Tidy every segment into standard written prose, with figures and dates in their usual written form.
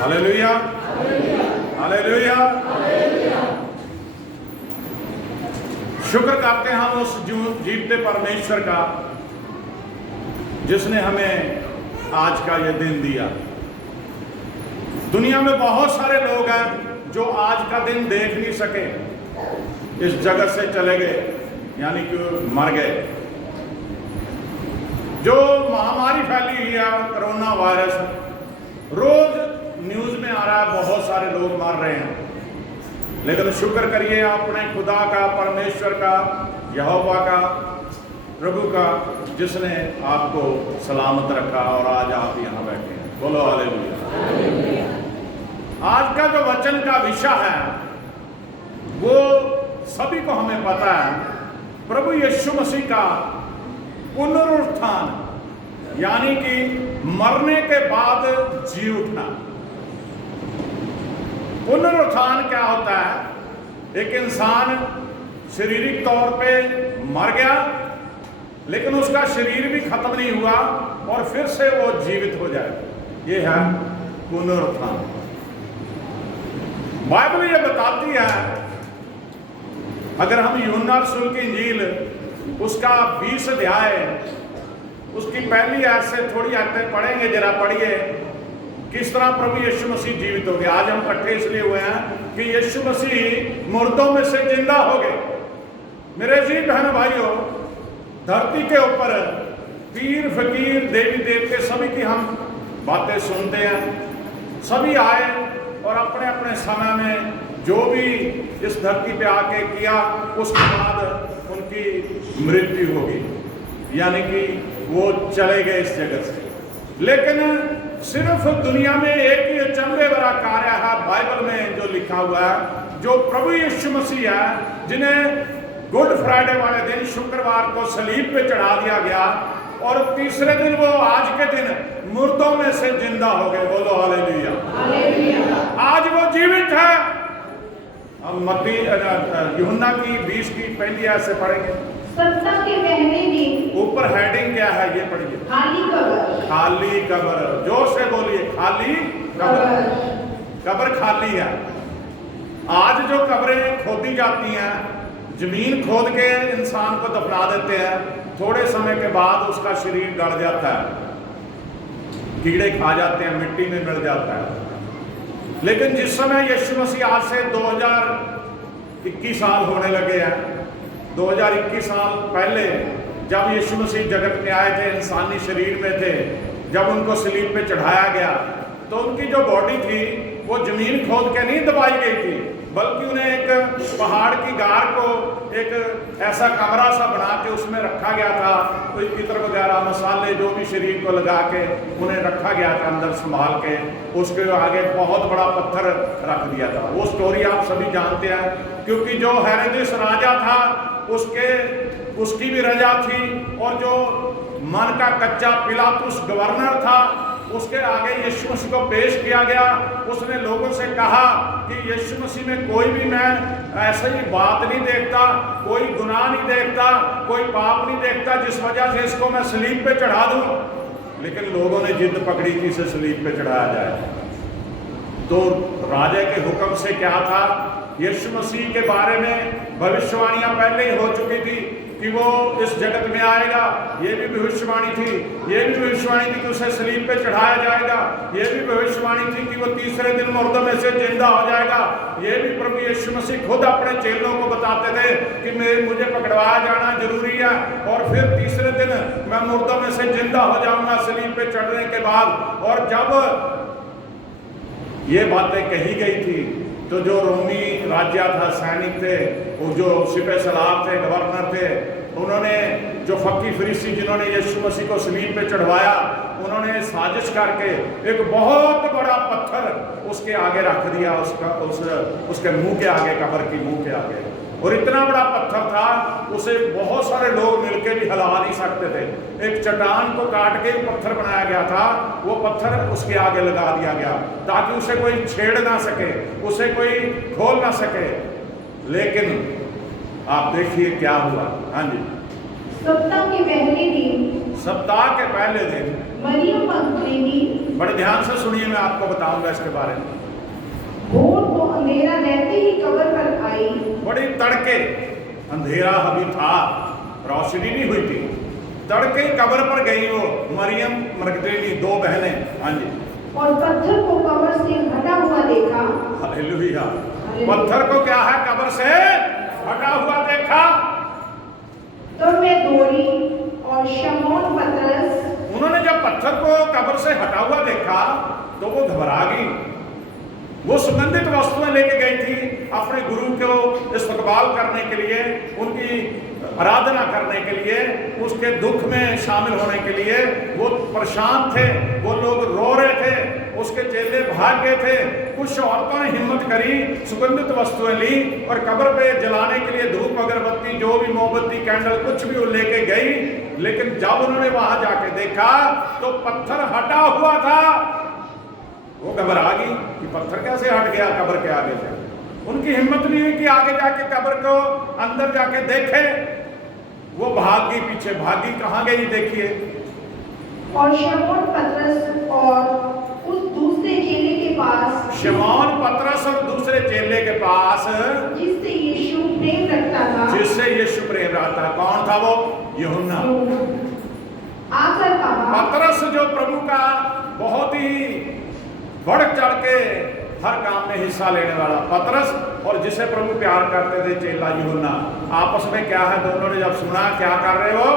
Hallelujah, hallelujah. शुक्र करते हैं हम उस जीवते परमेश्वर का जिसने हमें आज का यह दिन दिया। दुनिया में बहुत सारे लोग हैं जो आज का दिन देख नहीं सके, इस जगत से चले गए, यानी कि मर गए। जो महामारी फैली हुई है कोरोना वायरस, रोज न्यूज में आ रहा है, बहुत सारे लोग मर रहे हैं। लेकिन शुक्र करिए अपने खुदा का, परमेश्वर का, यहोवा का, प्रभु का, जिसने आपको सलामत रखा और आज आप यहाँ बैठे हैं। बोलो हालेलुया। आज का जो वचन का विषय है वो सभी को हमें पता है, प्रभु यीशु मसीह का पुनरुत्थान, यानी कि मरने के बाद जी उठना। पुनरुत्थान क्या होता है? एक इंसान शारीरिक तौर पे मर गया, लेकिन उसका शरीर भी खत्म नहीं हुआ और फिर से वो जीवित हो जाए, ये है पुनरुत्थान। बाइबल ये बताती है, अगर हम यूहन्ना रसूल की इंजील उसका 20 अध्याय उसकी पहली आयत से थोड़ी आयतें पढ़ेंगे, जरा पढ़िए किस तरह प्रभु यीशु मसीह जीवित हो गए। आज हम इकट्ठे इसलिए हुए हैं कि यीशु मसीह मुर्दों में से जिंदा हो गए। मेरे जी बहन भाइयों, धरती के ऊपर पीर फकीर देवी देवते सभी की हम बातें सुनते हैं। सभी आए और अपने अपने समय में जो भी इस धरती पे आके किया, उसके बाद उनकी मृत्यु होगी, यानी कि वो चले गए इस जगत से। लेकिन सिर्फ दुनिया में एक ही अचंभे भरा कार्य है बाइबल में जो लिखा हुआ है, जो प्रभु यीशु मसीह है, जिन्हें गुड फ्राइडे वाले दिन शुक्रवार को सलीब पे चढ़ा दिया गया और तीसरे दिन वो आज के दिन मुर्दों में से जिंदा हो गए। बोलो हालेलुया। आज वो जीवित है। हम मत्ती यूहन्ना की 20 की पहली आयत से पढ़ेंगे। सत्ता के पहले दिन ऊपर हेडिंग क्या है ये पढ़िए। खाली कब्र। खाली कब्र, जोर से बोलिए, खाली कब्र। कब्र खाली है। आज जो कब्रें खोदी जाती हैं, जमीन खोद के इंसान को दफना देते हैं, थोड़े समय के बाद उसका शरीर गड़ जाता है, कीड़े खा जाते हैं, मिट्टी में मिल जाता है। लेकिन जिस समय यीशु मसीह आज से 2021 साल होने लगे हैं, 2021 साल पहले जब यीशु मसीह जगत में आए थे, इंसानी शरीर में थे, जब उनको सलीब पे चढ़ाया गया, तो उनकी जो बॉडी थी वो जमीन खोद के नहीं दबाई गई थी, बल्कि उन्हें एक पहाड़ की गार को एक ऐसा कमरा सा बना के उसमें रखा गया था। कोई इत्र वगैरह मसाले जो भी शरीर को लगा के उन्हें रखा गया था अंदर संभाल के। उसके आगे बहुत बड़ा पत्थर रख दिया था। वो स्टोरी आप सभी जानते हैं, क्योंकि जो हेरोदेस राजा था उसकी भी रजा थी, और जो मन का कच्चा पिलातुस गवर्नर था, उसके आगे यीशु मसीह को पेश किया गया। उसने लोगों से कहा कि यीशु मसीह में कोई भी मैं ऐसी ही बात नहीं देखता, कोई गुनाह नहीं देखता, कोई पाप नहीं देखता, जिस वजह से इसको मैं सलीब पे चढ़ा दूं। लेकिन लोगों ने जिद पकड़ी कि इसे सलीब पे चढ़ाया जाए। तो राजा के हुक्म से क्या था, यीशु मसीह के बारे में भविष्यवाणियां पहले ही हो चुकी थी कि वो इस जगत में आएगा। ये भी भविष्यवाणी थी, ये भी भविष्यवाणी थी कि उसे सलीब पे चढ़ाया जाएगा। ये भी भविष्यवाणी थी कि वो तीसरे दिन मुर्दों में से जिंदा हो जाएगा। ये भी प्रभु यीशु मसीह खुद अपने चेलों को बताते थे कि मुझे पकड़वाया जाना जरूरी है, और फिर तीसरे दिन मैं मुर्दों में से जिंदा हो जाऊंगा सलीब पे चढ़ने के बाद। और जब ये बातें कही गई थी, तो जो रोमी राज्य था, सैनिक थे, वो जो सिपह सलार थे, गवर्नर थे, उन्होंने जो फक्की फरीसी जिन्होंने यीशु मसीह को सलीब पे चढ़वाया, उन्होंने साजिश करके एक बहुत बड़ा पत्थर उसके आगे रख दिया, उसके मुंह के आगे, कब्र की मुंह के आगे। और इतना बड़ा पत्थर था, उसे बहुत सारे लोग मिलकर भी हिला नहीं सकते थे। एक चट्टान को काट के पत्थर बनाया गया था, वो पत्थर उसके आगे लगा दिया गया ताकि उसे कोई छेड़ ना सके, उसे कोई खोल ना सके। लेकिन आप देखिए क्या हुआ। हाँ जी, सप्ताह के पहले दिन सप्ताह के पहले दिन मरियम मगदलीनी बड़े ध्यान से सुनिए, मैं आपको बताऊंगा इसके बारे में। भोर को अंधेरा रहते ही कब्र पर आई। बड़ी तड़के, अंधेरा अभी था, रोशनी नहीं हुई थी, तड़के ही कब्र पर गई वो मरियम मगदलीनी, दो बहनें। हाँ जी। और पत्थर को कब्र से हटा हुआ देखा। हालेलुया। पत्थर को क्या है, कब्र से हटा हुआ देखा। तो मैं दौड़ी और शमौन पतरस, उन्होंने जब पत्थर को कब्र से हटा हुआ देखा तो वो घबरा गई। वो सुगंधित वस्तुएं लेके गई थी अपने गुरु को इस्तकबाल करने के लिए, उनकी आराधना करने के लिए, उसके दुख में शामिल होने के लिए। वो परेशान थे, वो लोग रो रहे थे, उसके चेले भाग गए थे। कुछ औरतों ने हिम्मत करी, सुगंधित वस्तुएं ली और कब्र पे जलाने के लिए धूप अगरबत्ती, जो भी मोमबत्ती, कैंडल, कुछ भी वो लेके गई। लेकिन जब उन्होंने वहां जाके देखा तो पत्थर हटा हुआ था। वो घबरा गई कि पत्थर कैसे हट गया कब्र के आगे से। उनकी हिम्मत नहीं हुई कि आगे जाके कब्र को अंदर जाके देखे। वो भाग गई, पीछे भागी। कहाँ गई देखिए। और शमौन पतरस और उस दूसरे चेले के पास, शमौन पतरस और दूसरे चेले के पास, जिससे यीशु प्रेम रखता था, जिससे यीशु प्रेम रखता था। कौन था वो? यूहन्ना। आकर कहा, पतरस जो प्रभु का बहुत ही बढ़ चढ़ के हर काम में हिस्सा लेने वाला पतरस, और जिसे प्रभु प्यार करते थे चेला यूहन्ना, आपस में क्या है, दोनों ने जब सुना क्या कर रहे हो,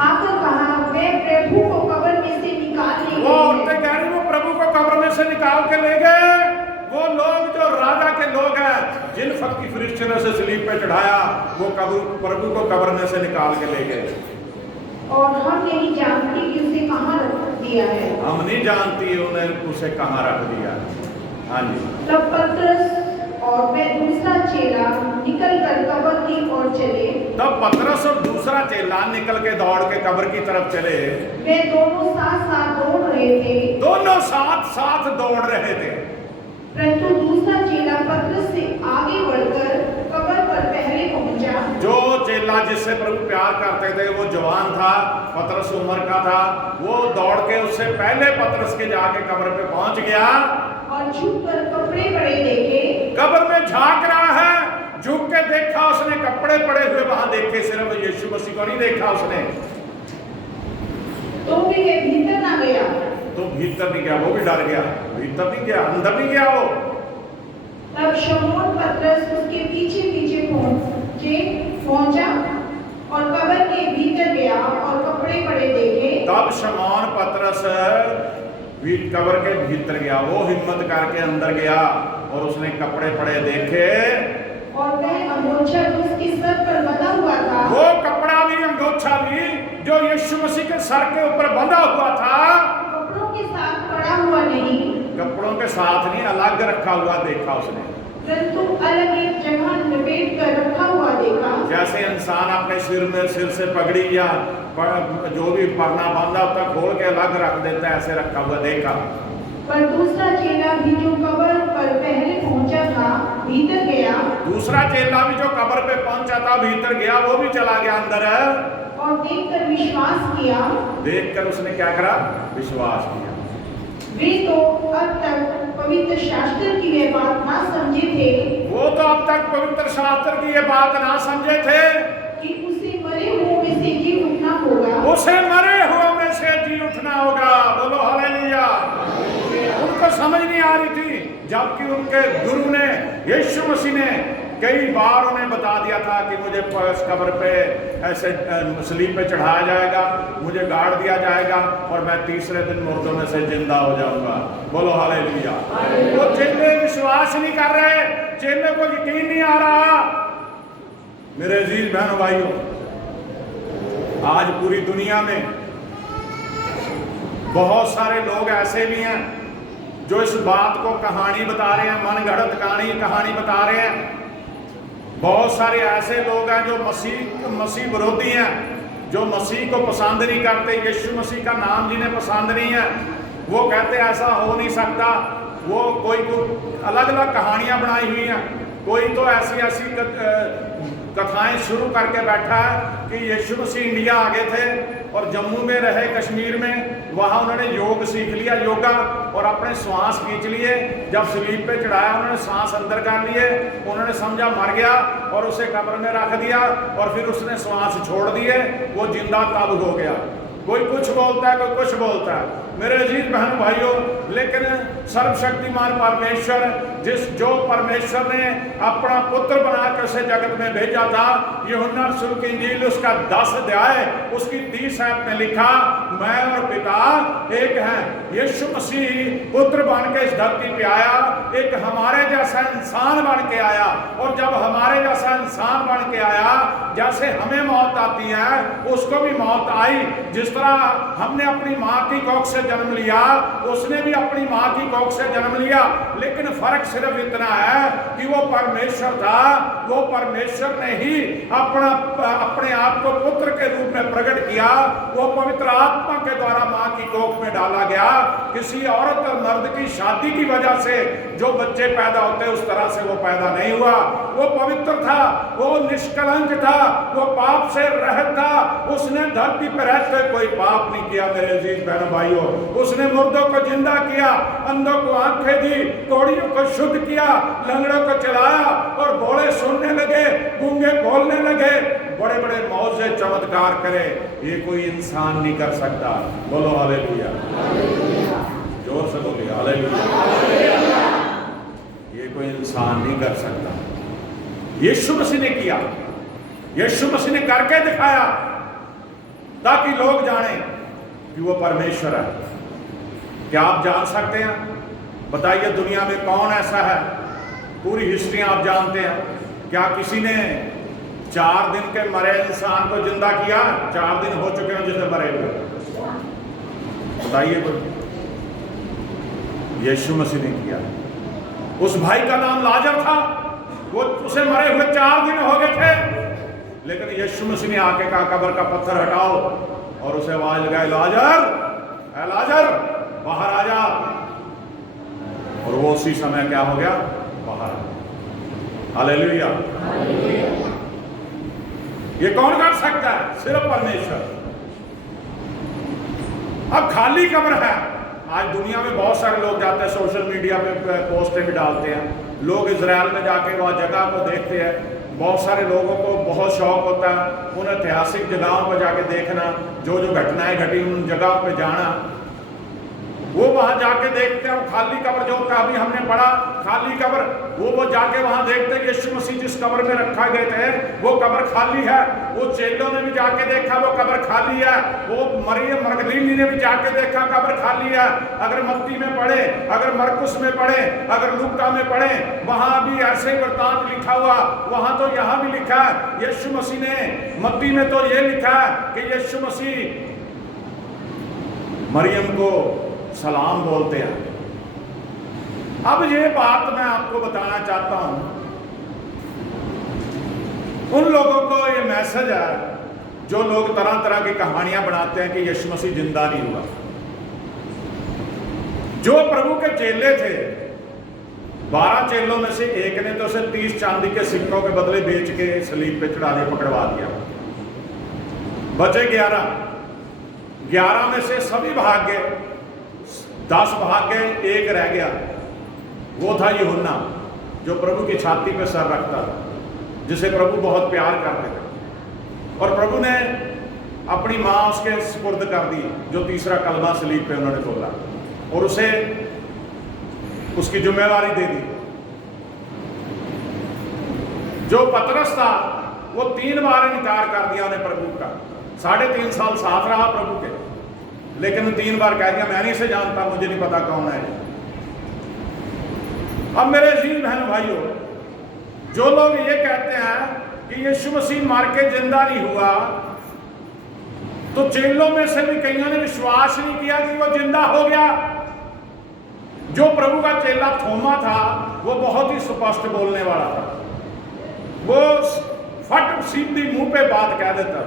आकर कहा, मैं प्रभु को कब्र में से निकाल ले वो औरतें कह रही वो प्रभु को कब्र में से निकाल के ले गए। वो लोग जो राजा के लोग हैं, जिन फकीर फरिश्ते ने सलीब पे चढ़ाया, वो प्रभु को कब्र में से निकाल के ले गए। और हम नहीं जानते कि उसे कहाँ रख दिया है। हम नहीं जानती उन्हें उसे कहाँ रख दिया। हाँ जी। तब पतरस और वह दूसरा चेला निकल कर कब्र की ओर चले। तब पतरस और दूसरा चेला निकल के दौड़ के कब्र की तरफ चले। वे दोनों साथ साथ दौड़ रहे थे। दोनों साथ साथ दौड़ रहे थे। परंतु दूसरा चेला पतरस से आगे बढ़कर कब्र पर पहले पहुंचा। जो चेला जिससे प्रभु प्यार करते थे वो जवान था, पतरस उम्र का था। वो दौड़ के उससे पहले पतरस के जाके कब्र पे पहुंच गया और झुककर कपड़े पड़े देखे। कब्र में झांक रहा है, झुक के देखा उसने, कपड़े पड़े हुए वहां देखे, सिर्फ यीशु मसीह को नहीं देखा उसने। तो भी वे भीतर ना गया। तो भीतर नहीं गया, वो भी डर गया। भीतर नहीं गया, अंदर नहीं गया वो। तब शमौन पतरस उसके पीछे पीछे पहुंचा और कब्र के भीतर गया और कपड़े पड़े देखे। तब शमौन पतरस कब्र के भीतर गया, वो हिम्मत करके अंदर गया और उसने कपड़े पड़े देखे। और वह अंगोछा जो उसके सर पर बंधा हुआ था, वो कपड़ा भी, अंगोछा भी जो यीशु मसीह के सर के ऊपर बंधा हुआ था, कपड़ों के साथ पड़ा हुआ नहीं, कपड़ों के साथ नहीं, अलग रखा हुआ देखा उसने। परंतु अलग एक जगह लपेट कर रखा हुआ देखा। जैसे इंसान अपने सिर से पगड़ी या जो भी परना बांधा होता खोल के अलग रख देता है, ऐसे रखा हुआ देखा। पर दूसरा चेला भी जो कब्र पर पहले पहुंचा था भीतर गया। दूसरा चेला भी जो कब्र पे पहुंचा था भीतर गया, वो भी चला गया अंदर और देखकर विश्वास किया। देखकर उसने क्या करा? विश्वास किया। वे तो अब तक पवित्र शास्त्र की ये बात ना समझे थे। वो तो अब तक पवित्र शास्त्र की ये बात ना समझे थे कि उसे मरे हुओं में से जी उठना होगा। उसे मरे हुए में से जी उठना होगा। बोलो हालेलुया। उनको समझ नहीं आ रही थी, जबकि उनके गुरु ने, यीशु मसीह ने कई बार उन्हें बता दिया था कि मुझे इस कब्र पे ऐसे सलीब पे चढ़ाया जाएगा, मुझे गाड़ दिया जाएगा और मैं तीसरे दिन मुर्दों में से जिंदा हो जाऊंगा। बोलो हालेलुया। वो चेले विश्वास नहीं कर रहे, चेले को यकीन नहीं आ रहा। मेरे अजीज बहनों भाइयों, आज पूरी दुनिया में बहुत सारे लोग ऐसे भी हैं जो इस बात को कहानी बता रहे हैं, मन गढ़ंत कहानी बता रहे हैं। बहुत सारे ऐसे लोग हैं जो मसीह विरोधी हैं, जो मसीह को पसंद नहीं करते, यीशु मसीह का नाम जिन्हें पसंद नहीं है। वो कहते ऐसा हो नहीं सकता। वो कोई अलग अलग कहानियां बनाई हुई हैं। कोई तो ऐसी कथाएं शुरू करके बैठा है कि यीशु मसीह इंडिया आ गए थे और जम्मू में रहे, कश्मीर में, वहाँ उन्होंने योग सीख लिया, योगा, और अपने श्वास खींच लिए। जब स्लीप पे चढ़ाया उन्होंने सांस अंदर कर लिए, उन्होंने समझा मर गया और उसे कब्र में रख दिया, और फिर उसने श्वास छोड़ दिए, वो जिंदा तब हो गया। कोई कुछ बोलता है, कोई कुछ बोलता है। मेरे अजीज बहन भाइयों, लेकिन सर्वशक्तिमान परमेश्वर, जो परमेश्वर ने अपना पुत्र बनाकर उसे जगत में भेजा था, यूहन्ना रसूल की इंजील उसका 10 अध्याय उसकी 30 आयत में लिखा, मैं और पिता एक हैं। यीशु मसीह पुत्र बन के इस धरती पे आया, एक हमारे जैसा इंसान बन के आया, और जब हमारे जैसा इंसान बन के आया, जैसे हमें मौत आती है उसको भी मौत आई। जिस तरह हमने अपनी माँ की कोख से जन्म लिया, उसने भी अपनी माँ की कोख से जन्म लिया, लेकिन फर्क सिर्फ इतना है कि वो परमेश्वर था, वो परमेश्वर ने ही अपने आप को पुत्र के रूप में प्रकट किया। वो पवित्र आत्मा के द्वारा माँ की कोख में डाला गया। किसी औरत और मर्द की शादी की वजह से जो बच्चे पैदा होते उस तरह से वो पैदा नहीं हुआ। वो पवित्र था, वो निष्कलंक था, वो पाप से रहित था। उसने धरती पर रहते कोई पाप नहीं किया। मेरे अजीज बहनों भाइयों, उसने मुर्दों को जिंदा किया, अंधों को आंखें दी, कोढ़ियों को शुद्ध किया, लंगड़ों को चलाया, और भोले सुनने लगे, गूंगे बोलने लगे, बड़े बड़े मौजे चमत्कार करे। ये कोई इंसान नहीं कर सकता। बोलो हालेलुया, जोर से बोलिए हालेलुया। ये कोई इंसान नहीं कर सकता, यीशु मसीह ने किया। यीशु मसीह ने करके दिखाया ताकि लोग जाने कि वो परमेश्वर है। क्या आप जान सकते हैं? बताइए, दुनिया में कौन ऐसा है? पूरी हिस्ट्री आप जानते हैं। क्या किसी ने 4 दिन के मरे इंसान को जिंदा किया? 4 दिन हो चुके हैं जिसे मरे हुए, बताइए कोई? यीशु मसीह ने किया। उस भाई का नाम लाजर था, वो उसे मरे हुए 4 दिन हो गए थे, लेकिन यीशु मसीह ने आके कहा कब्र का पत्थर हटाओ, और उसे आवाज लगाई, लाजर, ऐ लाजर बाहर आ जा। और वो उसी समय क्या हो गया? बाहर। हालेलुया। ये कौन कर सकता है? सिर्फ परमेश्वर। अब खाली कब्र है। आज दुनिया में बहुत सारे लोग जाते हैं, सोशल मीडिया पे पोस्टें भी डालते हैं। लोग इजराइल में जाके वहाँ जगह को देखते हैं। बहुत सारे लोगों को बहुत शौक होता है उन ऐतिहासिक जगहों पर जाके देखना, जो जो घटनाएं घटी उन जगहों पे जाना। वो वहां जाके देखते हैं खाली कब्र, जो अभी हमने पढ़ा खाली कब्र, वो जाके वहां देखते हैं यीशु मसीह जिस कब्र में रखा गए थे वो कब्र खाली है। वो चेलों ने भी जाके देखा वो कब्र खाली है। वो मरियम मगदलीनी ने भी जाके देखा कब्र खाली है। अगर मत्ती में पढ़े, अगर मरकुस में पढ़े, अगर लूका में पढ़े, वहां भी ऐसे वृत्तांत लिखा हुआ। वहां तो यहां भी लिखा है यीशु मसीह ने, मत्ती में तो ये लिखा है कि यीशु मसीह मरियम को सलाम बोलते हैं। अब ये बात मैं आपको बताना चाहता हूं, उन लोगों को ये मैसेज है जो लोग तरह तरह की कहानियां बनाते हैं कि यीशु मसीह जिंदा नहीं हुआ। जो प्रभु के चेले थे, 12 चेलों में से एक ने तो उसे 30 चांदी के सिक्कों के बदले बेच के सलीब पे चढ़ाने पकड़वा दिया। बचे 11 में से सभी भाग गए, 10 भाग गए, एक रह गया। वो था यूहन्ना, जो प्रभु की छाती पे सर रखता था, जिसे प्रभु बहुत प्यार करते थे। और प्रभु ने अपनी माँ उसके सुपुर्द कर दी, जो तीसरा कलमा सलीब पे उन्होंने खोला, और उसे उसकी जिम्मेवारी दे दी। जो पतरस था वो 3 बार इनकार कर दिया उन्हें प्रभु का। 3.5 साल साथ रहा प्रभु के, लेकिन 3 बार कह दिया मैं नहीं से जानता, मुझे नहीं पता कौन है। अब मेरे अजीज बहनों भाइयों, जो लोग ये कहते हैं कि यीशु मसीह मार के जिंदा नहीं हुआ, तो चेलों में से भी कईयों ने विश्वास नहीं किया कि वो जिंदा हो गया। जो प्रभु का चेला थोमा था वो बहुत ही स्पष्ट बोलने वाला था। वो फट सीधी मुंह पे बात कह देता।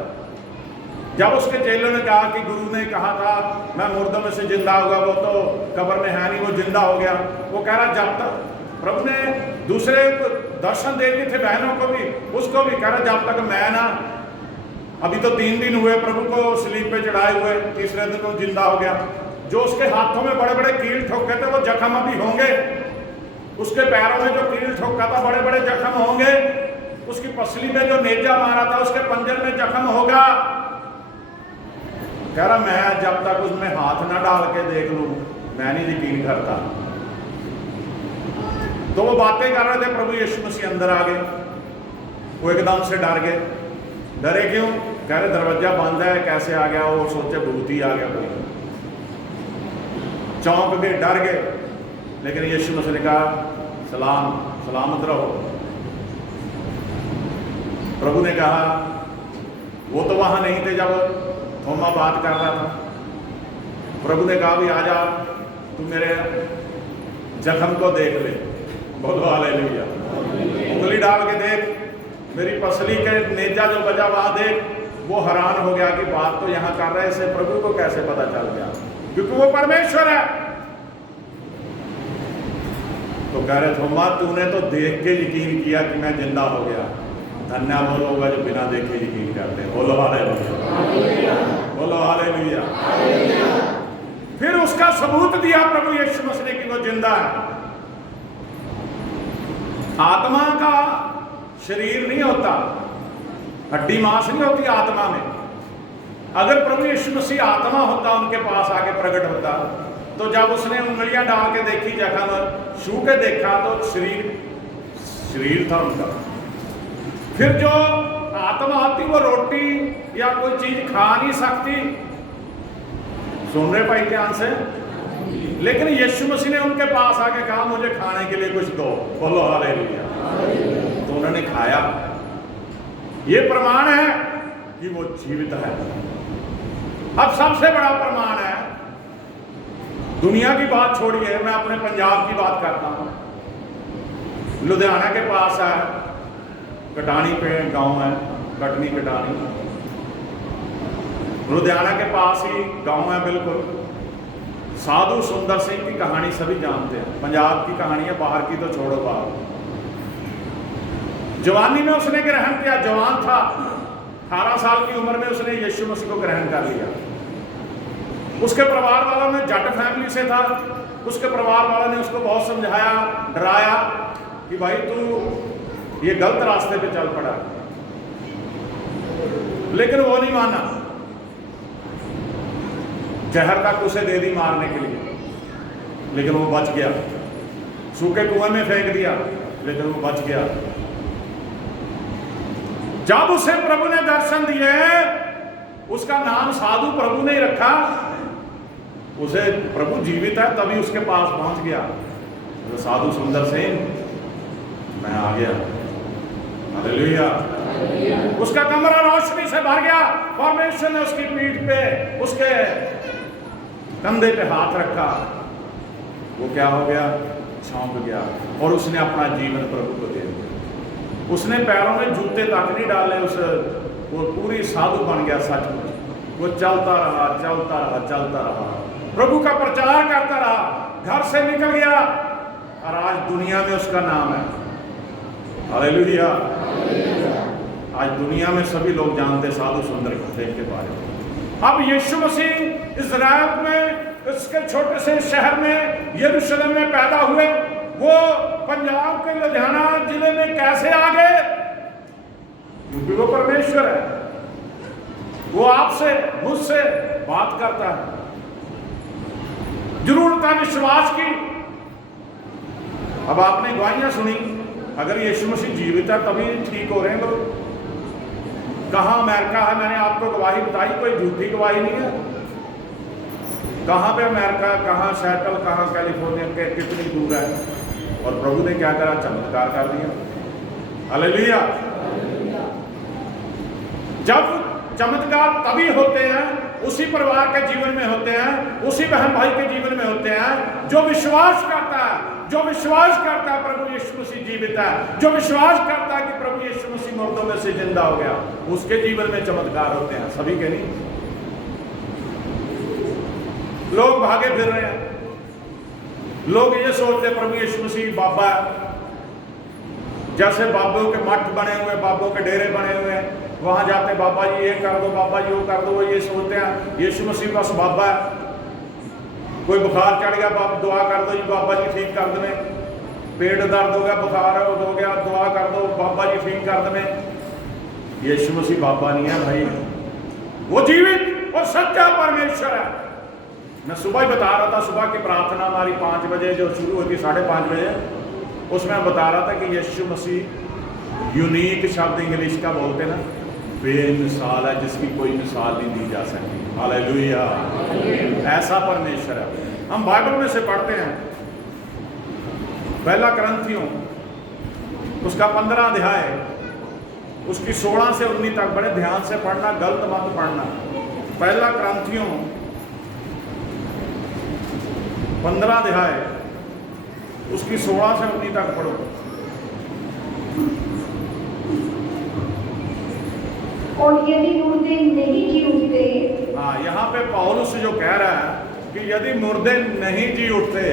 जब उसके चेलों ने कहा कि गुरु ने कहा था मैं मुर्दों में से जिंदा होगा, वो तो कब्र में है नहीं, वो जिंदा हो गया। वो कह रहा जब तक, प्रभु ने दूसरे को दर्शन दे दिए थे बहनों को भी, उसको भी कह रहा जब तक मैं ना अभी तो 3 दिन हुए प्रभु को सलीब पे चढ़ाए हुए, तीसरे दिन वो जिंदा हो गया। जो उसके हाथों में बड़े बड़े कील ठोके थे वो जख्म अभी होंगे, उसके पैरों में जो कील ठोका था बड़े बड़े जख्म होंगे, उसकी पसली में जो नेजा मारा था उसके पंजर में जख्म होगा। कह रहा मैं जब तक उसमें हाथ ना डाल के देख लूं मैं नहीं यकीन करता। तो वो बातें कर रहे थे, प्रभु यीशु मसीह अंदर आ गए। वो एकदम से डर गए। डरे क्यों? कह रहे दरवाजा बंद है, कैसे आ गया? वो सोचे भूत ही आ गया कोई, चौंक गए, डर गए। लेकिन यीशु मसीह ने कहा सलाम, सलामत रहो। प्रभु ने कहा, वो तो वहां नहीं थे जब थोमा बात कर रहा था। प्रभु ने कहा भी आजा, तू मेरे जख्म को देख ले। बोलो हालेलुया। उंगली डाल के देख, मेरी पसली के नेजा जो बजा वहां देख। वो हैरान हो गया कि बात तो यहाँ कर रहे हैं, इसे प्रभु को कैसे पता चल गया? क्योंकि वो परमेश्वर है। तो कह रहे थोमा तूने तो देख के यकीन किया कि मैं जिंदा हो गया। धन्य वो लोग जो बिना देखे यकीन करते हैं। बोलो हालेलुया, बोलो हालेलुया। फिर उसका सबूत दिया प्रभु यीशु मसीह ने कि वो जिंदा है। आत्मा का शरीर नहीं होता, हड्डी मांस नहीं होती आत्मा में। अगर प्रभु यीशु मसीह आत्मा होता, उनके पास आके प्रकट होता, तो जब उसने उंगलियां डाल के देखी, जख्म छू के देखा, तो शरीर था उनका। फिर जो आत्मा आती वो रोटी या कोई चीज खा नहीं सकती। सुन रहे भाई ध्यान से? लेकिन यीशु मसीह ने उनके पास आके कहा मुझे खाने के लिए कुछ दो। बोलो हालेलुया। तो उन्होंने खाया। ये प्रमाण है कि वो जीवित है। अब सबसे बड़ा प्रमाण है, दुनिया की बात छोड़िए, मैं अपने पंजाब की बात करता हूं। लुधियाना के पास है, कटानी पे गांव है, कटनी कटानी, लुधियाना के पास ही गांव है बिल्कुल। साधु सुंदर सिंह की कहानी सभी जानते हैं। पंजाब की कहानी है, बाहर की तो छोड़ो बाहर। जवानी में उसने ग्रहण किया, जवान था, 18 साल की उम्र में उसने यीशु मसीह को ग्रहण कर लिया। उसके परिवार वालों ने, जट फैमिली से था, उसके परिवार वालों ने उसको बहुत समझाया, डराया कि भाई तू ये गलत रास्ते पे चल पड़ा। लेकिन वो नहीं माना। जहर तक उसे दे दी मारने के लिए, लेकिन वो बच गया। सूखे कुएं में फेंक दिया, लेकिन वो बच गया। जब उसे प्रभु ने दर्शन दिए, उसका नाम साधु प्रभु ने ही रखा। उसे प्रभु जीवित है तभी उसके पास पहुंच गया। तो साधु सुंदर सिंह, मैं आ गया। हालेलुया। उसका कमरा रोशनी से भर गया। परमेश्वर ने उसकी पीठ पे, उसके कंधे पे हाथ रखा। वो क्या हो गया? छौंक गया और उसने अपना जीवन प्रभु को दे दिया। उसने पैरों में जूते तक नहीं डाले। वो पूरी साधु बन गया सचमुच। वो चलता रहा, चलता रहा, चलता रहा, प्रभु का प्रचार करता रहा, घर से निकल गया और आज दुनिया में उसका नाम है। हालेलुया। आज दुनिया में सभी लोग जानते साधु सुंदर सिंह के बारे में। अब यीशु मसीह इज़राइल में, इसके छोटे से शहर में, यरूशलेम में पैदा हुए। वो पंजाब के लुधियाना जिले में कैसे आ गए? क्योंकि वो परमेश्वर है। वो आपसे, मुझसे बात करता है। जरूरत है विश्वास की। अब आपने गवाहियां सुनी, अगर यीशु मसीह जीवित है तभी ठीक हो रहे हैं लोग। कहाँ अमेरिका है, मैंने आपको गवाही बताई, कोई झूठी गवाही नहीं है। कहाँ पे अमेरिका, कहाँ सैटल, कहाँ कैलिफोर्निया के, कितनी दूर है। और प्रभु ने क्या करा? चमत्कार कर दिया। हालेलुया। जब चमत्कार तभी होते हैं, उसी परिवार के जीवन में होते हैं, उसी बहन भाई के जीवन में होते हैं जो विश्वास करता है, जो विश्वास करता है प्रभु यीशु मसीह जीवित है, जो विश्वास करता है कि प्रभु यीशु मसीह मुर्दों में से जिंदा हो गया, उसके जीवन में चमत्कार होते हैं। सभी के नहीं। लोग भागे फिर रहे हैं। लोग ये सोचते प्रभु यीशु मसीह बाबा है। जैसे बाबों के मठ बने हुए, बाबों के डेरे बने हुए हैं, वहाँ जाते बाबा जी ये कर दो, बाबा जी वो कर दो, वो ये सोचते हैं यीशु मसीह बस बाबा है। कोई बुखार चढ़ गया, बाबा दुआ कर दो जी बाबा जी ठीक कर दें। पेट दर्द हो गया, बुखार हो गया, दुआ कर दो बाबा जी ठीक कर दें। यीशु मसीह बाबा नहीं है भाई, वो जीवित और सच्चा परमेश्वर है। मैं सुबह ही बता रहा था, सुबह की प्रार्थना हमारी 5 बजे जो शुरू होती 5:30 बजे, उसमें बता रहा था कि यीशु मसीह यूनिक शब्द इंग्लिश का बोलते ना, बेमिसाल है, जिसकी कोई मिसाल नहीं दी जा सकती। हालेलुया, ऐसा परमेश्वर है। हम बाइबल में से पढ़ते हैं, पहला करंथियों उसका 15 अध्याय, उसकी 16 से 19 तक, बड़े ध्यान से पढ़ना, गलत मत पढ़ना। पहला करंथियों 15 अध्याय, उसकी 16 से 19 तक पढ़ो। और यदि मुर्दे नहीं जी उठते, हाँ, यहाँ पे पौलुस जो कह रहा है कि यदि मुर्दे नहीं जी उठते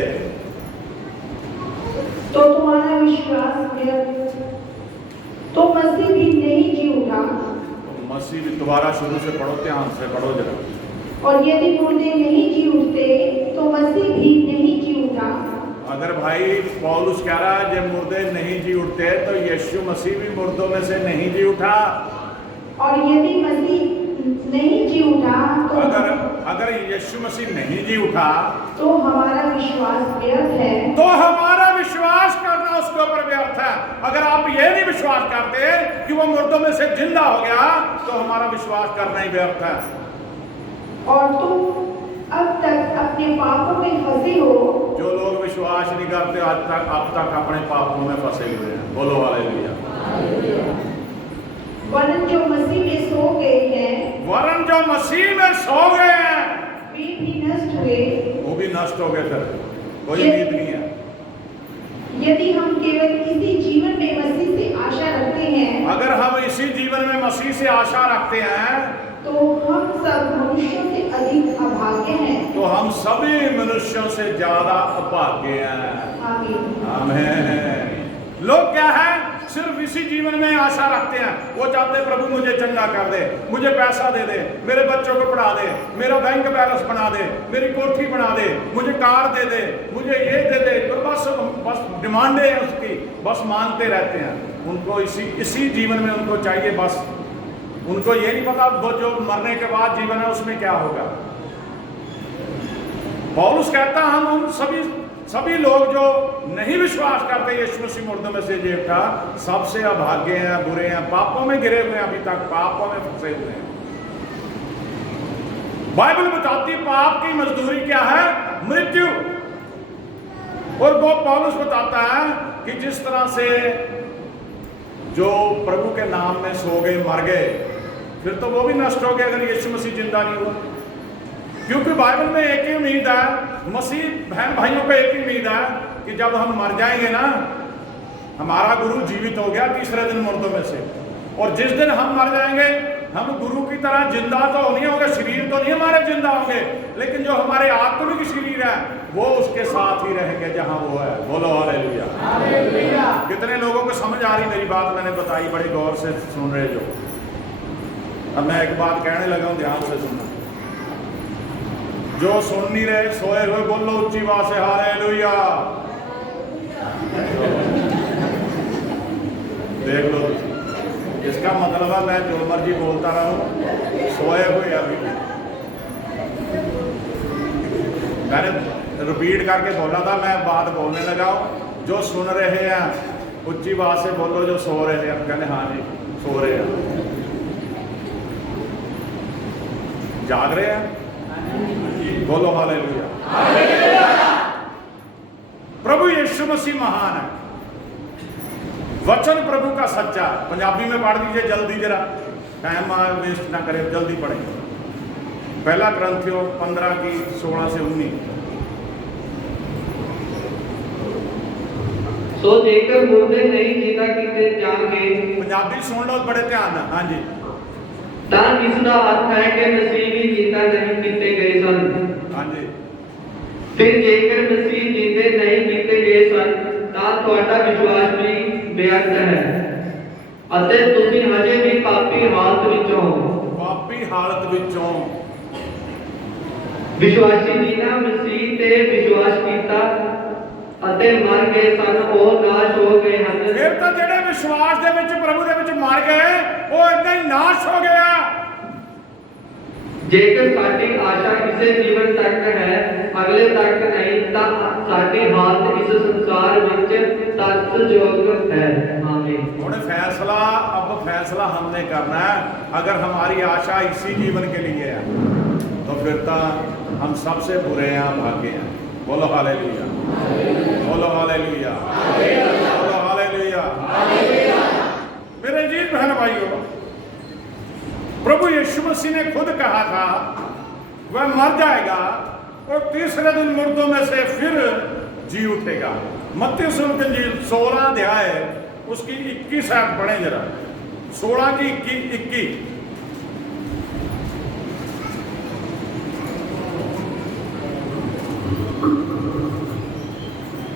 तो तुम्हारा विश्वास व्यर्थ, तो मसीह भी नहीं जी उठा। तो मसीह भी, दोबारा शुरू से पढ़ो, ध्यान से पढ़ो जरा। और यदि मुर्दे नहीं जी उठते तो मसीह भी नहीं जी उठा। अगर भाई पौलुस कह रहा है जब मुर्दे नहीं जी उठते तो यीशु मसीह भी मुर्दों में से नहीं जी उठा। और यदि मसीह नहीं जी उठा तो अगर यीशु मसीह नहीं जी उठा तो हमारा विश्वास व्यर्थ है, तो हमारा विश्वास करना उसके ऊपर व्यर्थ है। अगर आप ये नहीं विश्वास करते कि वो मुर्दों में से जिंदा हो गया तो हमारा विश्वास करना ही व्यर्थ है। और तुम अब तक अपने पापों में फंसे हो। जो लोग विश्वास नहीं करते आज तक, अब तक अपने पापों में फंसे हुए हैं। बोलो हालेलुया। वरन जो मसीह में सो गए हैं, वरन जो मसीह में सो गए हैं वे भी नष्ट हुए। वो भी नष्ट हो गए, फिर कोई उम्मीद नहीं है। यदि हम केवल इसी जीवन में मसीह से आशा रखते हैं, अगर हम इसी जीवन में मसीह से आशा रखते हैं तो हम सब मनुष्यों से अधिक अभागे हैं। तो हम सभी मनुष्यों से ज्यादा अभागे हैं। आमीन। आमीन। लोग क्या है, सिर्फ इसी जीवन में आशा रखते हैं। वो चाहते हैं प्रभु मुझे चंगा कर दे, मुझे पैसा दे दे, मेरे बच्चों को पढ़ा दे, मेरा बैंक बैलेंस बना दे, मेरी कोठी बना दे, मुझे कार दे दे, मुझे ये दे दे। तो बस डिमांडें हैं उसकी, बस मांगते रहते हैं। उनको इसी जीवन में उनको चाहिए बस। उनको ये नहीं पता वो जो मरने के बाद जीवन है उसमें क्या होगा। पौलुस कहता है हम उन सभी लोग जो नहीं विश्वास करते यीशु मसीह मुर्दों में से जी उठा, सबसे अभागे हैं, बुरे हैं, पापों में गिरे हुए हैं, अभी तक पापों में फंसे हुए हैं। बाइबल बताती है पाप की मजदूरी क्या है, मृत्यु। और वो पौलुस बताता है कि जिस तरह से जो प्रभु के नाम में सो गए, मर गए, फिर तो वो भी नष्ट हो गए अगर यीशु मसीह जिंदा नहीं हुआ। क्योंकि बाइबल में एक ही उम्मीद है, मसीह बहन भाइयों को एक ही उम्मीद है कि जब हम मर जाएंगे ना, हमारा गुरु जीवित हो गया तीसरे दिन मुर्दों में से, और जिस दिन हम मर जाएंगे हम गुरु की तरह जिंदा तो नहीं होंगे, शरीर तो नहीं हमारे जिंदा होंगे, लेकिन जो हमारे आत्मिक शरीर है वो उसके साथ ही रहेंगे जहां वो है। बोलो हालेलुया। कितने लोगों को समझ आ रही मेरी बात? मैंने बताई, बड़ी गौर से सुन रहे जो। अब मैं एक बात कहने लगा हूं, ध्यान से सुनना। जो सुन नहीं रहे सोए हुए बोलो ऊंची आवाज से हालेलुया। देख लो, इसका मतलब है मैं जो मर्जी बोलता रहूं, सोए हुए अभी। मैंने रिपीट करके बोला था, मैं बात बोलने लगा हूं। जो सुन रहे हैं ऊंची आवाज से बोलो, जो सो रहे हैं कहने हाँ जी सो रहे हैं, जाग रहे हैं। बोलो हालेलुया। प्रभु यीशु मसीह महान है, वचन प्रभु का सच्चा। पंजाबी में पढ़ दीजिए जल्दी, जरा टाइम वेस्ट ना करें, जल्दी पढ़ें। पहला करंथियों 15 की 16 से 19। सो जेकर मुर्दे नहीं जिंदा कीते जाणगे, पंजाबी सुन लो बड़े ध्यान नाल। हाँ जी। तां इसदा अर्थ है कि मसीह भी जिंदा नहीं कीते गए सन। हाँ जी। फिर जेकर मसीह जिंदे नहीं कीते गए सन तां तुहाडा विश्वास भी व्यर्थ है, अते तुसीं हजे भी पापी हालत हालत विचों विश्वासी जिन्हां मसीह ते विश्वास कीता ਅਤੇ ਮਰ ਗਏ ਸਨ ਉਹ ਨਾਸ਼ ਹੋ ਗਏ ਹਨ। फिर तो जेड़े विश्वास दे विच प्रभु दे विच मर गए वो इदां ही नाश हो गया। ਜੇਕਰ ਸਾਡੀ ਆਸ਼ਾ ਇਸੇ ਜੀਵਨ ਤੱਕ ਹੈ ਅਗਲੇ ਤੱਕ ਨਹੀਂ ਤਾਂ ਸਾਡੀ ਹਾਲਤ ਇਸ ਸੰਸਾਰ ਵਿੱਚ ਤਰਸਯੋਗ ਹੈ। ਆमीन। हुण फैसला, अब फैसला हमने करना है। अगर हमारी आशा इसी जीवन के लिए है तो फिर तो हम सबसे बुरे हैं, भागे हैं। बोलो हालेलुया, बोलो हालेलुया, बोलो हालेलुया। मेरे जी बहन भाइयों, प्रभु यीशु मसीह ने खुद कहा था वह मर जाएगा और तीसरे दिन मुर्दों में से फिर जी उठेगा। मत्ती सुसमाचार 16 अध्याय उसकी 21 आयत पढ़े जरा, 16 की 21।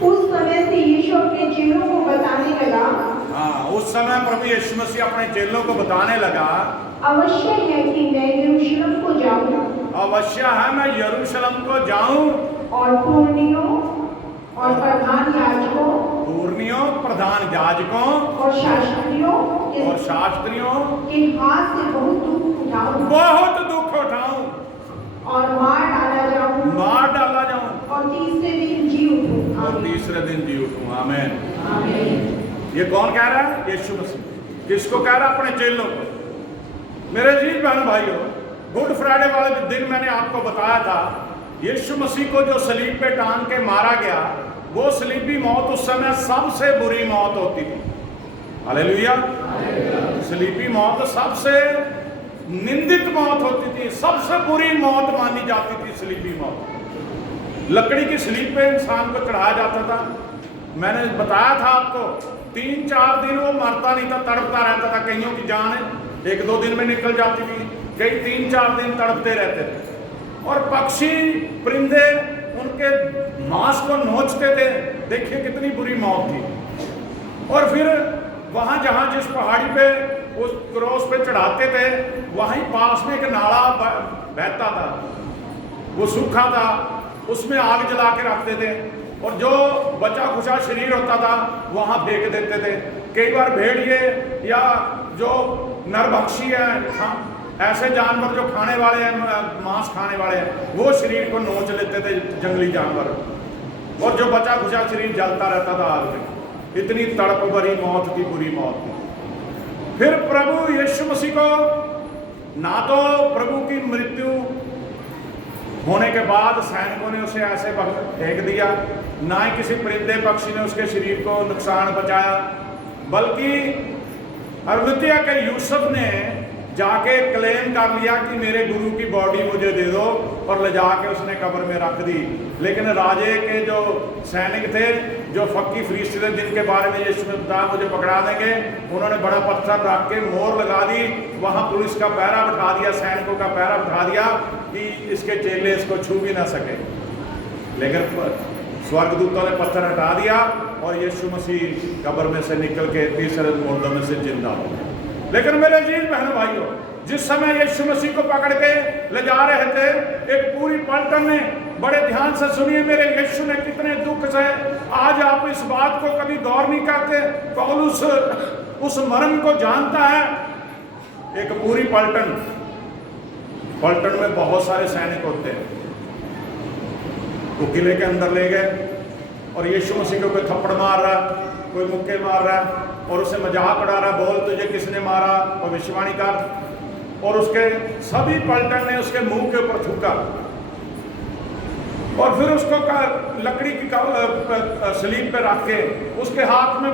उस समय से यीशु अपने चेलों को बताने लगा, हाँ, उस समय प्रभु यीशु मसीह अपने चेलों को बताने लगा, अवश्य है कि मैं यरूशलेम को जाऊं अवश्य है मैं यरूशलेम को जाऊं और पुरनियों और प्रधान याजकों पूर्णियों, प्रधान याजकों और शास्त्रियों और शास्त्रियों के हाथ से बहुत दुख उठाऊं बहुत दुख उठाऊं और मार डाला जाऊं मार डाला जाऊं और तीसरे दिन जी उठूं। और तीसरे दिन जी उठूं। आमीन। आमीन। ये कौन कह रहा है? यीशु मसीह। किसको कह रहा है? अपने चेलों को। मेरे जी बहन भाइयों, गुड फ्राइडे वाले दिन मैंने आपको बताया था यीशु मसीह को जो सलीब पे टांग के मारा गया, वो सलीबी मौत उस समय सबसे बुरी मौत होती थी। हालेलुया। सलीबी मौत सबसे निंदित मौत होती थी, सबसे बुरी मौत मानी जाती थी सलीबी मौत। लकड़ी की सलीब पे इंसान को चढ़ाया जाता था। मैंने बताया था आपको 3-4 दिन वो मरता नहीं था, तड़पता रहता था। कईयों की जान 1-2 दिन में निकल जाती थी, कई 3-4 दिन तड़पते रहते थे। और पक्षी परिंदे उनके मांस को नोचते थे। देखिए कितनी बुरी मौत थी। और फिर वहाँ जहाँ जिस पहाड़ी पे उस क्रॉस पे चढ़ाते थे, वहीं पास में एक नाला बहता था, वो सूखा था, उसमें आग जला के रखते थे और जो बचा खुचा शरीर होता था वहाँ फेंक देते थे। कई बार भेड़िए या जो नरभक्षी है, ऐसे जानवर जो खाने वाले हैं, मांस खाने वाले हैं, वो शरीर को नोच लेते थे, जंगली जानवर। और जो बचा खुचा शरीर जलता रहता था आग में। इतनी तड़प भरी मौत की, बुरी मौत थी। फिर प्रभु यीशु मसीह को ना तो प्रभु की मृत्यु होने के बाद सैनिकों ने उसे ऐसे फेंक दिया, ना ही किसी परिंदे पक्षी ने उसके शरीर को नुकसान पहुंचाया, बल्कि अरमतिया के यूसुफ ने जाके क्लेम कर लिया कि मेरे गुरु की बॉडी मुझे दे दो, और ले जाके उसने कब्र में रख दी। लेकिन राजे के जो सैनिक थे, जो फक्की फरिश्ते थे, जिनके बारे में यीशु ने बताया मुझे पकड़ा देंगे, उन्होंने बड़ा पत्थर रख के मोहर लगा दी। वहाँ पुलिस का पहरा बिठा दिया, सैनिकों का पहरा बिठा दिया कि इसके चेले इसको छू भी ना सके। लेकिन स्वर्गदूतों ने पत्थर हटा दिया और यीशु मसीह कब्र में से निकल के तीसरे मुर्दों में से जिंदा हो गए। लेकिन मेरे जीत बहन भाइयों, जिस समय यीशु मसीह को पकड़ के ले जा रहे थे, एक पूरी पलटन ने, बड़े ध्यान से सुनिए, मेरे यीशु ने कितने दुख से, आज आप इस बात को कभी गौर नहीं करते, पौलुस उस मर्म को जानता है। एक पूरी पलटन में बहुत सारे सैनिक होते हैं, वो किले के अंदर ले गए और यीशु मसीह को कोई थप्पड़ मार रहा, कोई मुक्के मार रहा और उसे मजाक उड़ा रहा, बोल तुझे किसने मारा, भविष्यवाणी कर। और उसके सभी पलटन ने उसके मुंह के ऊपर थूका और फिर उसको लकड़ी की सलीब पे रख के उसके हाथ में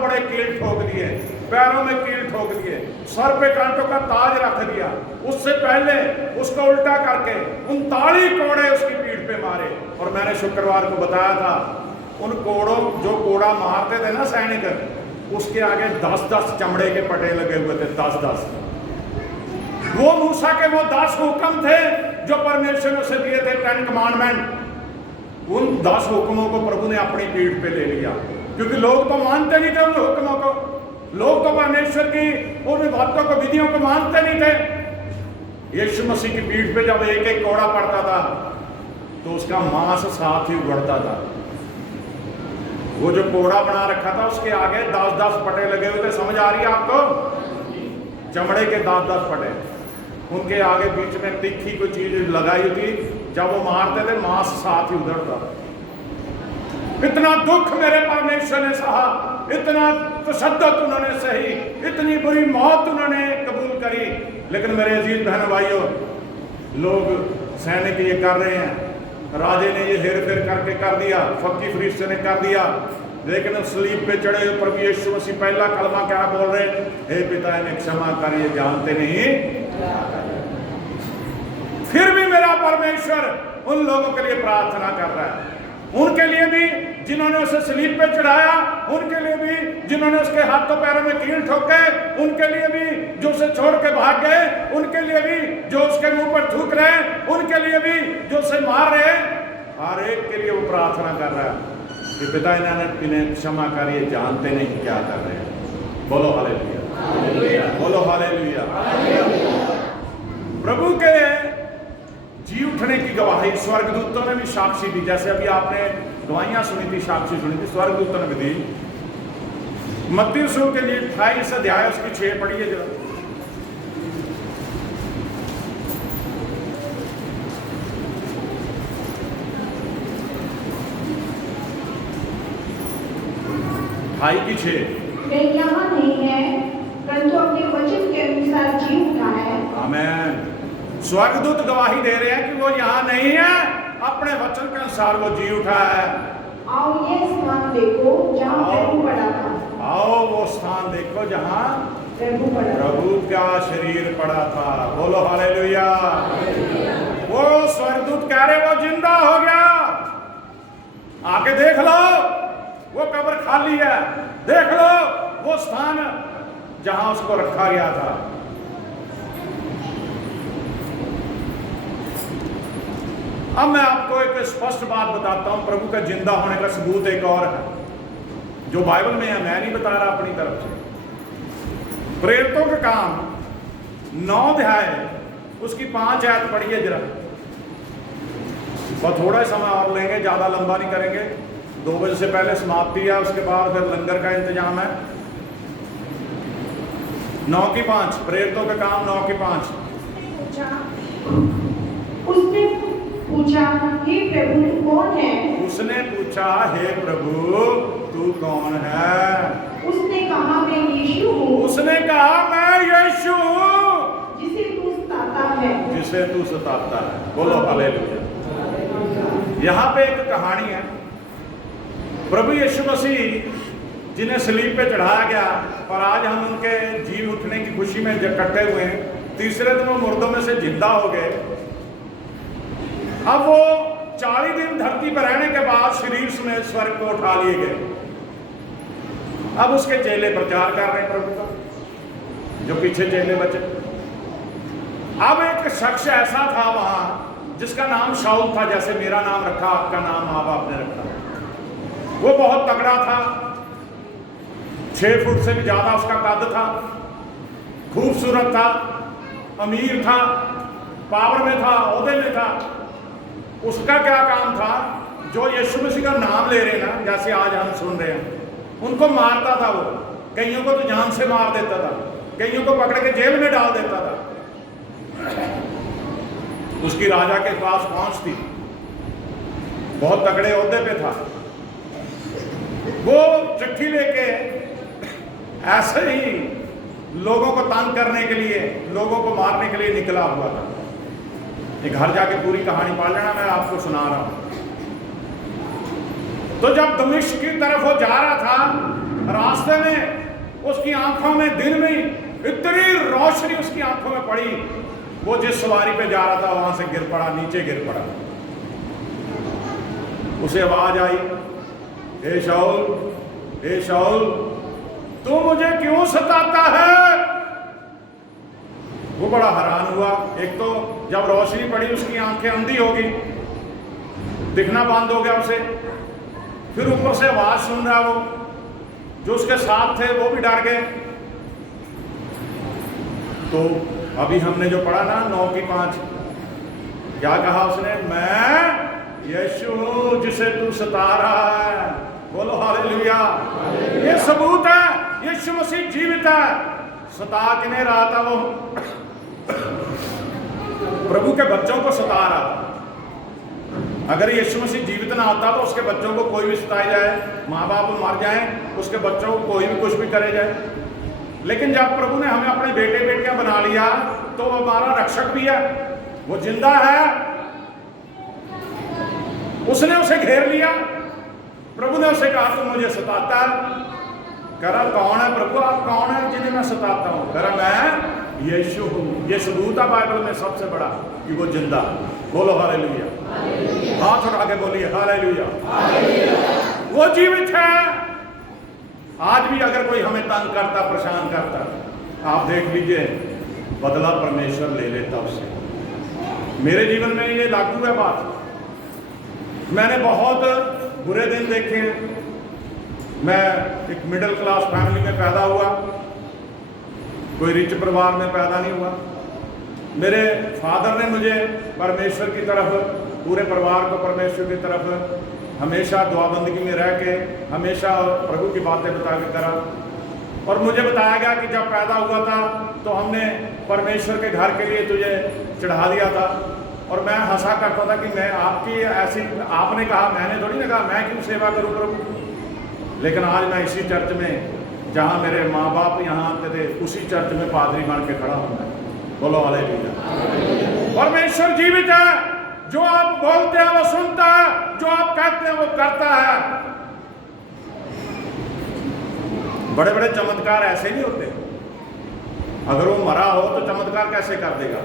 बड़े कील ठोक दिए, पैरों में कील ठोक दिए, सर पे कांटों का ताज रख दिया। उससे पहले उसको उल्टा करके 39 कोड़े उसकी पीठ पे मारे। और मैंने शुक्रवार को बताया था, उन कोड़ों, जो कोड़ा मारते थे ना सैनिक, उसके आगे 10-10 चमड़े के पटे लगे हुए थे, 10-10। वो मूसा के वो 10 हुक्म थे जो परमेश्वर ने उसे दिए थे, 10 कमांडमेंट। उन 10 हुक्मों को प्रभु ने अपनी पीठ पे ले लिया, क्योंकि लोग तो मानते नहीं थे उन हुक्मों को, लोग तो परमेश्वर की उन बातों को, विधियों को मानते नहीं थे। यीशु मसीह की पीठ पे जब एक एक कोड़ा पड़ता था तो उसका मांस साथ ही उगड़ता था। वो जो कोड़ा बना रखा था उसके आगे 10-10 पटे लगे हुए थे, समझ आ रही है आपको? चमड़े के 10-10 पटे, उनके आगे बीच में तीखी कोई चीज लगाई थी, जब वो मारते थे मांस साथ ही उधड़ता। इतना दुख मेरे परमेश्वर ने सहा, इतना तशद्दुद उन्होंने सही, इतनी बुरी मौत उन्होंने कबूल करी, लेकिन मेरे अजीज बहन भाइयों, लोग सैनिक ये कर रहे हैं, राजे ने ये हेर फेर करके कर दिया, फकीर फरिश्ते ने कर दिया, लेकिन सलीब पे चढ़े प्रभु यीशु मसीह पहला कलमा क्या बोल रहे? हे पिता इन्हें क्षमा कर, ये जानते नहीं। फिर भी मेरा परमेश्वर उन लोगों के लिए प्रार्थना कर रहा है, उनके लिए भी जिन्होंने उसे सलीब पे चढ़ाया, उनके लिए भी जिन्होंने उसके हाथों पैरों में कील ठोके, उनके लिए भी जो उसे छोड़ के भाग गए, उनके लिए भी जो उसके मुंह पर थूक रहे, उनके लिए भी जो उसे मार रहे, हर एक के लिए वो प्रार्थना कर रहा है कि पिता इन्हें क्षमा कर, ये जानते नहीं क्या कर रहे हैं। बोलो हालेलुया, बोलो हालेलुया। प्रभु के जी उठने की गवाही स्वर्गदूतों ने भी साक्षी दी, जैसे अभी आपने गवाहियां सुनी थी, साक्षी सुनी थी, स्वर्गदूतों ने भी दी। मत्ती रसूल के लिए 28 अध्याय उसकी 6 पढ़िए जरा। की 6 वे यहाँ नहीं है, परंतु अपने वचन के अनुसार जी उठा है। आमेन। स्वर्गदूत गवाही दे रहे हैं कि वो यहाँ नहीं है, अपने वचन के अनुसार वो जी उठा है। आओ ये स्थान देखो जहाँ प्रभु पड़ा था। आओ वो स्थान देखो जहाँ प्रभु का शरीर पड़ा था। बोलो हालेलुया। वो स्वर्गदूत कह रहे वो जिंदा हो गया, आके देख लो, वो कब्र खाली है, देख लो वो स्थान जहां उसको रखा गया था। अब मैं आपको एक स्पष्ट बात बताता हूं, प्रभु का जिंदा होने का सबूत एक और है जो बाइबल में है, मैं नहीं बता रहा अपनी तरफ से। प्रेरितों का काम 9 अध्याय उसकी 5 आयत पढ़िए जरा, और थोड़ा समय और लेंगे, ज्यादा लंबा नहीं करेंगे। 2 बजे से पहले समाप्ति है, उसके बाद फिर लंगर का इंतजाम है। 9 की 5, प्रेरितों का काम 9 की 5। उसने पूछा हे प्रभु तू कौन है? उसने पूछा हे प्रभु तू कौन है? उसने कहा मैं यीशु हूँ। उसने कहा मैं यीशु हूँ जिसे तू सताता है। जिसे तू सताता है। बोलो हालेलुया। यहाँ पे एक कहानी है, प्रभु यीशु मसीह जिन्हें सलीब पे चढ़ाया गया, और आज हम उनके जी उठने की खुशी में इकट्ठे हुए हैं। तीसरे दिन वो मुर्दों में से जिंदा हो गए। अब वो 40 दिन धरती पर रहने के बाद शरीर में स्वर्ग को उठा लिए गए। अब उसके चेले प्रचार कर रहे हैं प्रभु का, जो पीछे चेले बचे। अब एक शख्स ऐसा था वहां जिसका नाम शाऊल था, जैसे मेरा नाम रखा, आपका नाम माँ बाप ने रखा। वो बहुत तगड़ा था, 6 फुट से भी ज्यादा उसका कद था, खूबसूरत था, अमीर था, पावर में था, ओहदे में था। उसका क्या काम था? जो यीशु मसीह का नाम ले रहे ना, जैसे आज हम सुन रहे हैं, उनको मारता था वो। कईयों को तो जान से मार देता था, कईयों को पकड़ के जेल में डाल देता था। उसकी राजा के पास पहुंच थी, बहुत तगड़े ओहदे पे था। वो चिट्ठी लेके ऐसे ही लोगों को तंग करने के लिए, लोगों को मारने के लिए निकला हुआ था। ये घर जाके पूरी कहानी पढ़ लेना, मैं आपको सुना रहा हूं। तो जब दमिश्क की तरफ वो जा रहा था, रास्ते में उसकी आंखों में दिन में इतनी रोशनी उसकी आंखों में पड़ी, वो जिस सवारी पे जा रहा था वहां से गिर पड़ा, नीचे गिर पड़ा। उसे आवाज आई, हे शाऊल, हे शाऊल, तू मुझे क्यों सताता है? वो बड़ा हैरान हुआ। एक तो जब रोशनी पड़ी उसकी आंखें अंधी हो गई, दिखना बंद हो गया उसे। फिर ऊपर से आवाज सुन रहा, वो जो उसके साथ थे वो भी डर गए। तो अभी हमने जो पढ़ा ना 9:5, क्या कहा उसने? मैं यीशु हूं जिसे तू सता रहा है। बोलो हालेलुया। ये सबूत है यीशु मसीह जीवित है। सता किन्हें रहा था? वो प्रभु के बच्चों को सता रहा था। अगर यीशु मसीह जीवित ना होता तो उसके बच्चों को कोई भी सताया जाए, माँ बाप मर जाए, उसके बच्चों को कोई भी कुछ भी करे जाए। लेकिन जब प्रभु ने हमें अपने बेटे बेटियां बना लिया तो वो हमारा रक्षक भी है, वो जिंदा है। उसने उसे घेर लिया। प्रभु ने उसे कहा तू मुझे सताता है। कह रहा कौन है प्रभु? आप कौन है जिन्हें मैं सताता हूं? कह रहा मैं यीशु हूं। ये सबूत है बाइबल में सबसे बड़ा कि वो जिंदा। बोलो हालेलुया। हाथ उठा के बोलिए हालेलुया। वो जीवित है। आज भी अगर कोई हमें तंग करता, परेशान करता, आप देख लीजिए बदला परमेश्वर ले लेता उससे। मेरे जीवन में ये लागू है बात। मैंने बहुत बुरे दिन देखे हैं। मैं एक मिडिल क्लास फैमिली में पैदा हुआ, कोई रिच परिवार में पैदा नहीं हुआ। मेरे फादर ने मुझे परमेश्वर की तरफ, पूरे परिवार को परमेश्वर की तरफ हमेशा दुआबंदगी में रह के हमेशा प्रभु की बातें बता के करा। और मुझे बताया गया कि जब पैदा हुआ था तो हमने परमेश्वर के घर के लिए तुझे चढ़ा दिया था। और मैं हंसा करता था कि मैं आपकी ऐसी, आपने कहा, मैंने थोड़ी ना कहा मैं क्यों सेवा करूं प्रभु। लेकिन आज मैं इसी चर्च में जहां मेरे माँ बाप यहाँ आते थे, उसी चर्च में पादरी बन के खड़ा हूं। बोलो हालेलुया। परमेश्वर जीवित है। जो आप बोलते हैं वो सुनता है, जो आप कहते हैं वो करता है। बड़े बड़े चमत्कार ऐसे नहीं होते। अगर वो मरा हो तो चमत्कार कैसे कर देगा?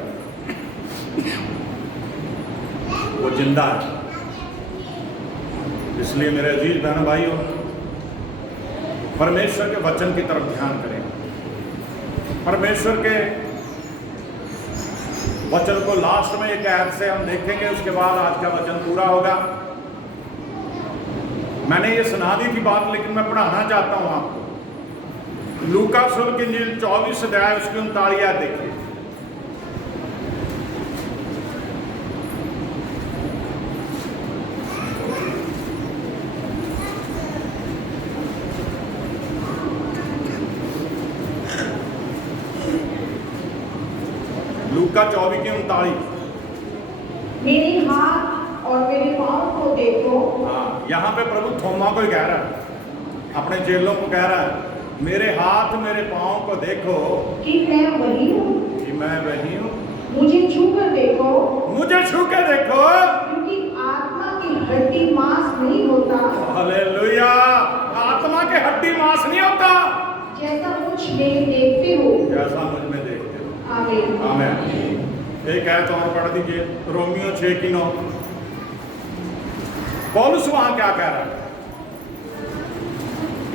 वो जिंदा है। इसलिए मेरे अजीज बहन भाइयों, परमेश्वर के वचन की तरफ ध्यान करें। परमेश्वर के वचन को लास्ट में एक ऐड से हम देखेंगे, उसके बाद आज का वचन पूरा होगा। मैंने ये सुना दी थी बात, लेकिन मैं पढ़ाना चाहता हूं आपको। लूका शुभ इंजील 24 अध्याय उसकी 39 आयत देखिए। लूका 24 की 39। मेरे हाथ और मेरे पाँव को देखो। हाँ, यहाँ पे प्रभु थोमा को ही कह रहा है, अपने चेलों को कह रहा है, मेरे हाथ मेरे पाँव को देखो कि मैं वही हूँ। कि मैं वही हूँ। मुझे छू कर देखो। मुझे छू के देखो। क्योंकि आत्मा की हड्डी मांस नहीं होता। हालेलुया। आत्मा के हड्डी मांस नहीं होता। जैसा मुझ में देखते हो। जैसा मुझ में देखते हो। आमीन। आमीन। एक आयत और पढ़ दीजिए, रोमियो 6:9। पौलुस वहां क्या कह रहा है?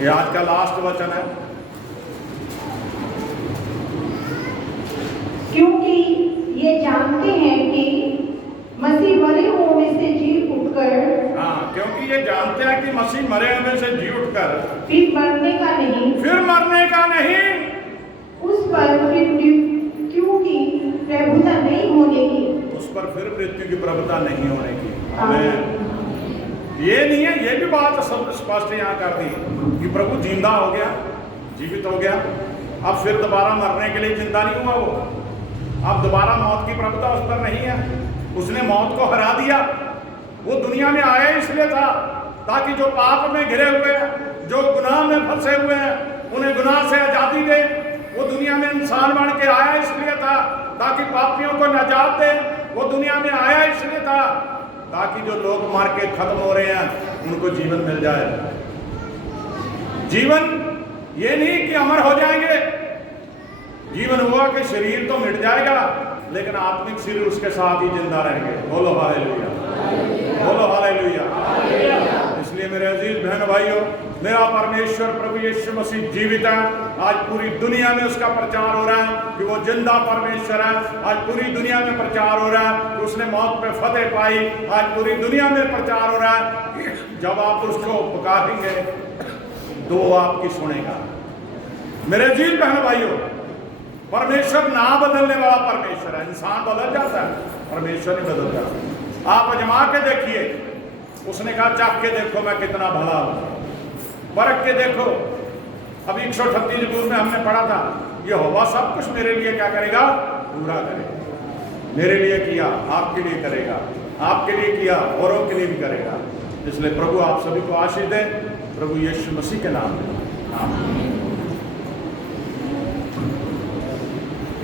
ये आज का लास्ट वचन है। क्योंकि ये जानते हैं कि मसीह मरे हुओं में से जी उठकर। हाँ, क्योंकि ये जानते हैं कि मसीह मरे हुए से जी उठकर फिर मरने का नहीं। फिर मरने का नहीं। उस पर फिर मृत्यु की प्रभुता नहीं होने की। उस पर फिर मृत्यु की प्रभुता नहीं होने की। हमें ये नहीं है, ये भी बात सब स्पष्ट यहाँ कर दी कि प्रभु जिंदा हो गया, जीवित हो गया। अब फिर दोबारा मरने के लिए जिंदा नहीं हुआ वो। अब दोबारा मौत की प्रभुता उस पर नहीं है। उसने मौत को हरा दिया। वो दुनिया में आया इसलिए था ताकि जो पाप में घिरे हुए हैं, जो गुनाह में फंसे हुए हैं, उन्हें गुनाह से आजादी दे। वो दुनिया में इंसान बन के आया इसलिए था ताकि पापियों को निजात दे। वो दुनिया में आया इसलिए था ताकि जो लोग मर के खत्म हो रहे हैं उनको जीवन मिल जाए। जीवन ये नहीं कि अमर हो जाएंगे। जीवन हुआ कि शरीर तो मिट जाएगा लेकिन आत्मिक शरीर उसके साथ ही जिंदा रहेंगे। बोलो हालेलुया। बोलो हालेलुया। इसलिए मेरे अजीज बहन भाइयों, मेरा परमेश्वर प्रभु यीशु मसीह जीवित है। आज पूरी दुनिया में उसका प्रचार हो रहा है कि वो जिंदा परमेश्वर है। आज पूरी दुनिया में प्रचार हो रहा है कि उसने मौत पे फतेह पाई। आज पूरी दुनिया में प्रचार हो रहा है जब आप उसको पुकारेंगे तो वो आपकी सुनेगा। मेरे अजीज बहन भाइयों, परमेश्वर ना बदलने वाला परमेश्वर है। इंसान बदल जाता है, परमेश्वर नहीं बदल जाता। आप आजमा के देखिए, उसने कहा चाक के देखो मैं कितना भला हूं, परख के देखो। अभी 138 जबूर में हमने पढ़ा था, यहोवा सब कुछ मेरे लिए क्या करेगा, पूरा करेगा। मेरे लिए किया, आपके लिए करेगा, आपके लिए किया, औरों के लिए भी करेगा। इसलिए प्रभु आप सभी को आशीष दे, प्रभु यीशु मसीह के नाम में आमीन।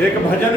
एक भजन